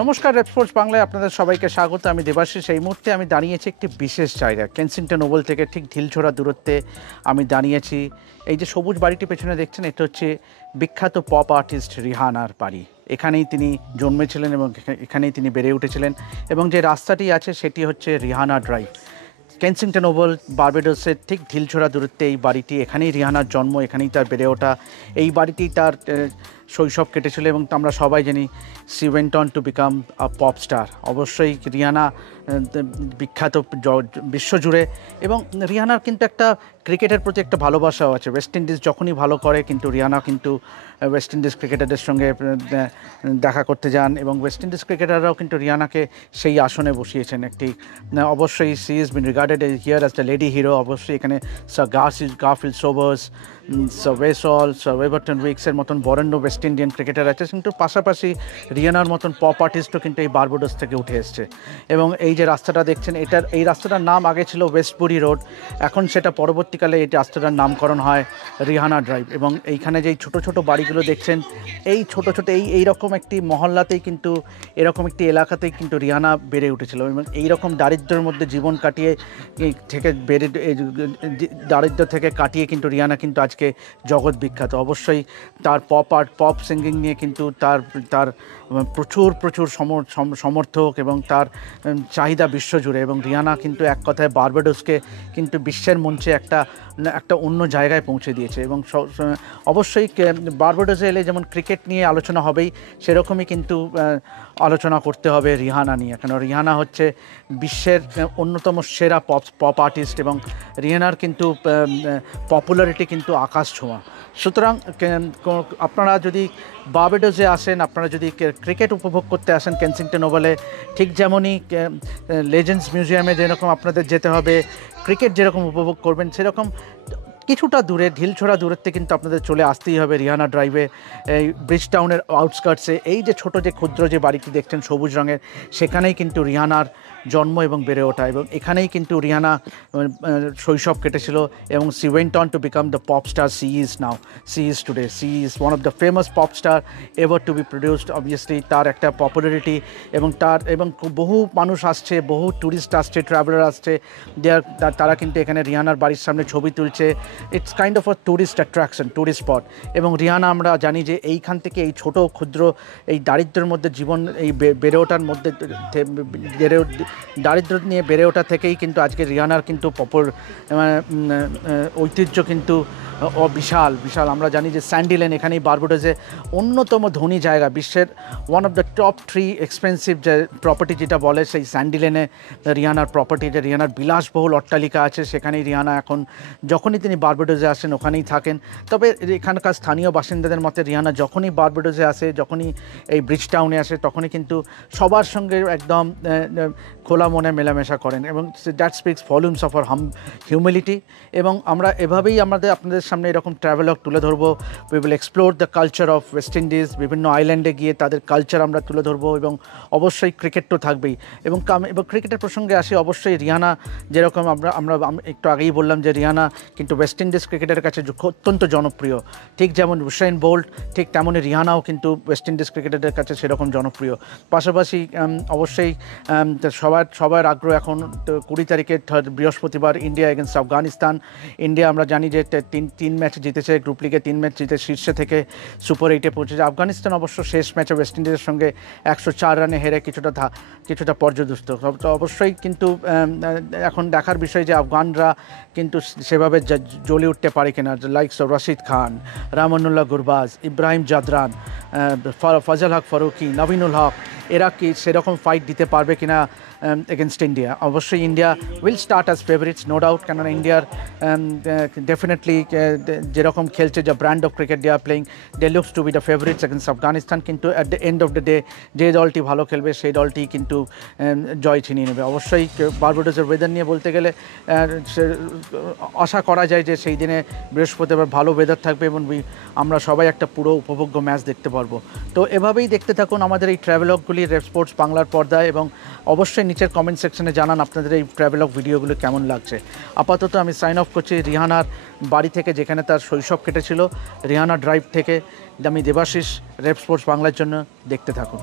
নমস্কার, red sports বাংলায় আপনাদের সবাইকে স্বাগত। আমি দেবাশিস। এই মুহূর্তে আমি দাঁড়িয়েছি একটি বিশেষ জায়গা, কেনসিংটন ওভাল থেকে ঠিক ঢিলছোড়া দূরত্বে আমি দাঁড়িয়েছি। এই যে সবুজ বাড়িটি পেছনে দেখছেন, এটা হচ্ছে বিখ্যাত পপ আর্টিস্ট রিহানার বাড়ি। এখানেই তিনি জন্মেছিলেন এবং এখানেই তিনি বেড়ে উঠেছিলেন। এবং যে রাস্তাটি আছে সেটি হচ্ছে রিহানা ড্রাইভ। কেনসিংটন ওভাল, বার্বাডোসের ঠিক ঢিলছোড়া দূরত্বে এই বাড়িটি। এখানেই রিহানার জন্ম, এখানেই তার বেড়ে ওঠা। এই বাড়িটি তার শৈশব কেটেছিল এবং আমরা সবাই জানি C went on to become a pop star. অবশ্যই রিহানা বিখ্যাত বিশ্বজুড়ে। এবং রিহানার কিন্তু একটা ক্রিকেটের প্রতি একটা ভালোবাসাও আছে। ওয়েস্ট ইন্ডিজ যখনই ভালো করে কিন্তু রিহানা কিন্তু ওয়েস্ট ইন্ডিজ ক্রিকেটারদের সঙ্গে দেখা করতে যান এবং ওয়েস্ট ইন্ডিজ ক্রিকেটাররাও কিন্তু রিহানাকে সেই আসনে বসিয়েছেন। একটি অবশ্যই she is been regarded here as the lady hero. অবশ্যই এখানে sir Garfield Sobers, sir Wes Hall, sir Everton উইক্সের মতন বরেণ্য ওয়েস্ট ইন্ডিয়ান ক্রিকেটার আছে, কিন্তু পাশাপাশি রিহানার মতন পপ আর্টিস্টও কিন্তু এই বার্বাডোস থেকে উঠে এসছে। এবং এই যে রাস্তাটা দেখছেন, এই রাস্তাটার নাম আগে ছিল ওয়েস্টবুরি রোড, এখন সেটা পরবর্তীকালে এই রাস্তাটার নামকরণ হয় রিহানা ড্রাইভ। এবং এইখানে যেই ছোটো ছোটো বাড়িগুলো দেখছেন, এই ছোটো ছোটো এইরকম একটি মহল্লাতেই কিন্তু, এরকম একটি এলাকাতেই কিন্তু রিহানা বেড়ে উঠেছিল। এবং এইরকম দারিদ্র্যের মধ্যে জীবন কাটিয়ে দারিদ্র্য থেকে কাটিয়ে কিন্তু রিহানা কিন্তু আজকে জগৎ বিখ্যাত। অবশ্যই তার পপ সিঙ্গিং নিয়ে কিন্তু তার প্রচুর সমর্থক এবং তার চাহিদা বিশ্বজুড়ে। এবং রিহানা কিন্তু এক কথায় বার্বাডোসকে কিন্তু বিশ্বের মঞ্চে একটা অন্য জায়গায় পৌঁছে দিয়েছে। এবং অবশ্যই বার্বাডোসে এলে যেমন ক্রিকেট নিয়ে আলোচনা হবেই, সেরকমই কিন্তু আলোচনা করতে হবে রিহানা নিয়ে। কেন রিহানা হচ্ছে বিশ্বের অন্যতম সেরা পপ আর্টিস্ট এবং রিহানার কিন্তু পপুলারিটি কিন্তু আকাশ ছোঁয়া। সুতরাং আপনারা যদি বার্বাডোসে আসেন, আপনারা যদি ক্রিকেট উপভোগ করতে আসেন কেনসিংটন ওভালে, ঠিক যেমনই লেজেন্ডস মিউজিয়ামে যেরকম আপনাদের যেতে হবে, ক্রিকেট যেরকম উপভোগ করবেন সেরকম কিছুটা দূরে ঢিলছোড়া দূরত্বে কিন্তু আপনাদের চলে আসতেই হবে রিহানা ড্রাইভে। এই ব্রিজ টাউনের আউটস্কার্টসে এই যে ছোটো যে ক্ষুদ্র যে বাড়িটি দেখছেন সবুজ রঙের, সেখানেই কিন্তু রিহানার জন্ম এবং বেড়ে ওঠা। এবং এখানেই কিন্তু রিহানা শৈশব কেটেছিল এবং she went on to become the pop star she is today. She is one of the famous pop star ever to be produced. Obviously তার একটা পপুলারিটি এবং বহু মানুষ আসছে, বহু ট্যুরিস্ট আসছে, ট্রাভেলার আসছে, তারা কিন্তু এখানে রিহানার বাড়ির সামনে ছবি তুলছে। It's kind of a tourist attraction, tourist spot. এবং রিহানা আমরা জানি যে এইখান থেকে, এই ছোটো ক্ষুদ্র এই দারিদ্র্যের মধ্যে জীবন, এই বেড়ে ওঠার মধ্যে দারিদ্র নিয়ে বেড়ে ওঠা থেকেই কিন্তু আজকে রিহানার কিন্তু ঐতিহ্য কিন্তু বিশাল। আমরা জানি যে স্যান্ডি লেন, এখানেই বার্বাডোসে অন্যতম ধনী জায়গা, বিশ্বের one of the top 3 expensive যে প্রপার্টি যেটা বলে, সেই স্যান্ডি লেনে রিহানার প্রপার্টি, যে রিহানার বিলাসবহুল অট্টালিকা আছে, সেখানেই রিহানা এখন যখনই তিনি বার্বাডোসে আসেন ওখানেই থাকেন। তবে এখানকার স্থানীয় বাসিন্দাদের মতে রিহানা যখনই বার্বাডোসে আসে, যখনই এই ব্রিজ টাউনে আসে, তখনই কিন্তু সবার সঙ্গে একদম খোলা মনে মেলামেশা করেন এবং that speaks volumes of her humility. এবং আমরা এভাবেই আপনাদের সামনে এরকম ট্রাভেলগ তুলে ধরবো। We will explore the culture of West Indies, বিভিন্ন আইল্যান্ডে গিয়ে তাদের কালচার আমরা তুলে ধরবো। এবং অবশ্যই ক্রিকেট তো থাকবেই। এবং ক্রিকেটের প্রসঙ্গে আসি, অবশ্যই রিহানা যেরকম আমরা একটু আগেই বললাম যে রিহানা কিন্তু ওয়েস্ট ইন্ডিজ ক্রিকেটের কাছে অত্যন্ত জনপ্রিয়। ঠিক যেমন উসেইন বোল্ট, ঠিক তেমনই রিহানাও কিন্তু ওয়েস্ট ইন্ডিজ ক্রিকেটারদের কাছে সেরকম জনপ্রিয়। পাশাপাশি অবশ্যই সবার আগ্রহ এখন 20 তারিখে বৃহস্পতিবার ইন্ডিয়া এগেনস্ট আফগানিস্তান। ইন্ডিয়া আমরা জানি যে তিন ম্যাচ জিতেছে, গ্রুপ লিগে 3 ম্যাচ জিতে শীর্ষে থেকে সুপার 8-এ পৌঁছেছে। আফগানিস্তান অবশ্য শেষ ম্যাচে ওয়েস্ট ইন্ডিজের সঙ্গে 104 রানে হেরে কিছুটা পর্যদুস্ত। তো অবশ্যই কিন্তু এখন দেখার বিষয় যে আফগানরা কিন্তু সেভাবে জ্বলে উঠতে পারে কিনা। লাইকস অফ রশিদ খান, রামানুল্লাহ গুরবাজ, ইব্রাহিম জাদরান, ফজল হক ফারুকি, নবীনুল হক, এরা কি সেরকম ফাইট দিতে পারবে কিনা এগেনস্ট ইন্ডিয়া। অবশ্যই India will start as favourites, no doubt. কেননা ইন্ডিয়ার ডেফিনেটলি যেরকম খেলছে, যে brand of cricket they are playing, they looks to be the favourites against Afghanistan. কিন্তু at the end of the day যে দলটি ভালো খেলবে সেই দলটি কিন্তু জয় ছিনিয়ে নেবে। অবশ্যই বার্বাডোসের ওয়েদার নিয়ে বলতে গেলে আশা করা যায় যে সেই দিনে বৃহস্পতিবার ভালো ওয়েদার থাকবে এবং আমরা সবাই একটা পুরো উপভোগ্য ম্যাচ দেখতে পারবো। তো এভাবেই দেখতে থাকুন আমাদের এই ট্রাভেলগগুলি রেড স্পোর্টস বাংলার পর্দায়। এবং অবশ্যই নিচের কমেন্ট সেকশনে জানান আপনাদের এই ট্রাভেলগ ভিডিওগুলো কেমন লাগছে। আপাতত আমি সাইন অফ করছি রিহানার বাড়ি থেকে, যেখানে তার শৈশব কেটেছিল, রিহানা ড্রাইভ থেকে। আমি দেবাশিস, রেড স্পোর্টস বাংলার জন্য। দেখতে থাকুন।